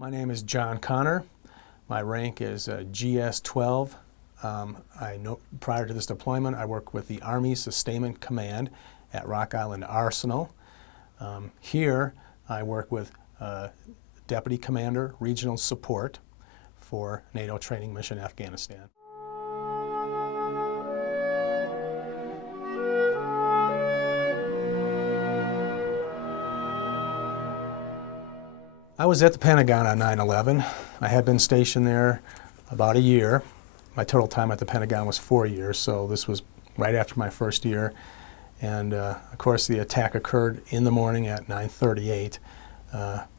My name is John Connor. My rank is GS-12. Prior to this deployment, I worked with the Army Sustainment Command at Rock Island Arsenal. Here, I work with Deputy Commander Regional Support for NATO Training Mission Afghanistan. I was at the Pentagon on 9/11. I had been stationed there about a year. My total time at the Pentagon was 4 years, so this was right after my first year. And of course, the attack occurred in the morning at 9:38.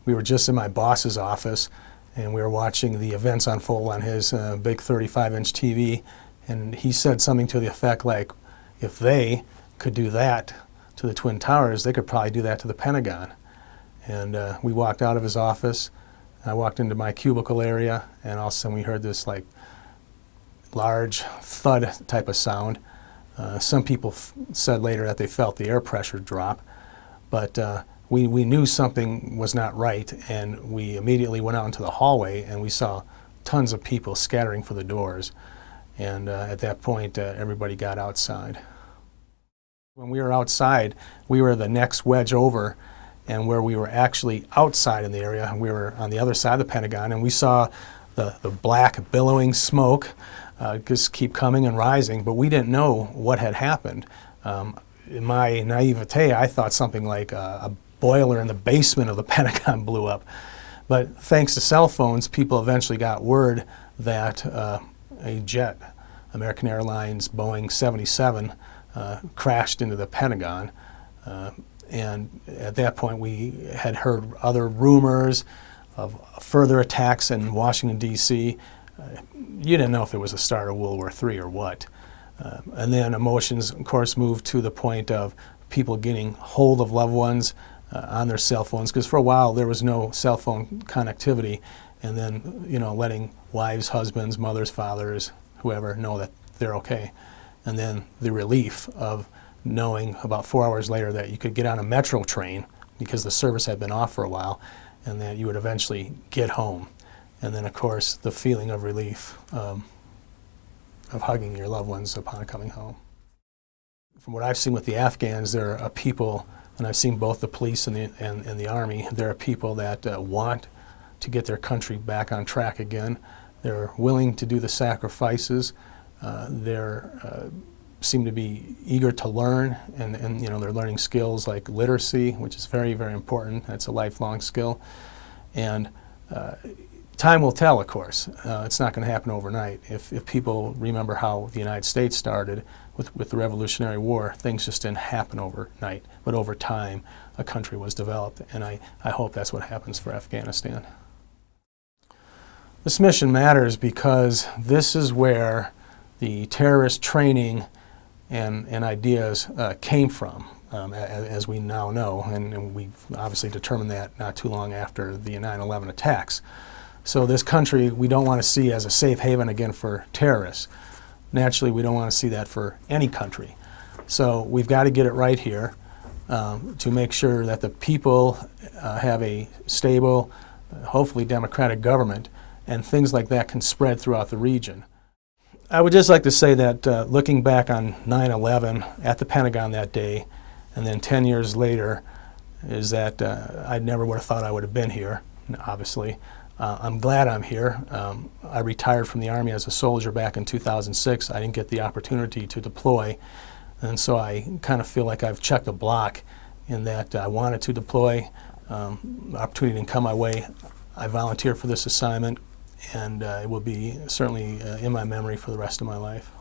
We were just in my boss's office, and we were watching the events unfold on his big 35-inch TV, and he said something to the effect like, if they could do that to the Twin Towers, they could probably do that to the Pentagon. And we walked out of his office. I walked into my cubicle area, and all of a sudden we heard this like large thud type of sound. Some people said later that they felt the air pressure drop, but we knew something was not right, and we immediately went out into the hallway, and we saw tons of people scattering for the doors. And at that point, everybody got outside. When we were outside, we were the next wedge over, and where we were actually outside in the area, we were on the other side of the Pentagon, and we saw the black billowing smoke just keep coming and rising, but we didn't know what had happened. In my naivete, I thought something like a boiler in the basement of the Pentagon blew up. But thanks to cell phones, people eventually got word that a jet, American Airlines Boeing 77, crashed into the Pentagon. And at that point, we had heard other rumors of further attacks in Washington, D.C. You didn't know if it was the start of World War III or what. And then emotions, of course, moved to the point of people getting hold of loved ones on their cell phones, because for a while there was no cell phone connectivity, and then, you know, letting wives, husbands, mothers, fathers, whoever know that they're okay. And then the relief of knowing about 4 hours later that you could get on a metro train because the service had been off for a while, and that you would eventually get home. And then, of course, the feeling of relief of hugging your loved ones upon coming home. From what I've seen with the Afghans, there are people, and I've seen both the police and the Army, there are people that want to get their country back on track again. They're willing to do the sacrifices. Seem to be eager to learn, and you know, they're learning skills like literacy, which is very, very important. That's a lifelong skill. And time will tell, of course. It's not going to happen overnight. If people remember how the United States started with the Revolutionary War, things just didn't happen overnight. But over time, a country was developed, and I hope that's what happens for Afghanistan. This mission matters because this is where the terrorist training and ideas came from, as we now know, and we obviously determined that not too long after the 9/11 attacks. So this country we don't want to see as a safe haven again for terrorists. Naturally, we don't want to see that for any country. So we've got to get it right here to make sure that the people have a stable, hopefully democratic government, and things like that can spread throughout the region. I would just like to say that looking back on 9/11 at the Pentagon that day, and then 10 years later, is that I never would have thought I would have been here, obviously. I'm glad I'm here. I retired from the Army as a soldier back in 2006. I didn't get the opportunity to deploy, and so I kind of feel like I've checked a block in that I wanted to deploy. Opportunity didn't come my way. I volunteered for this assignment, and it will be certainly in my memory for the rest of my life.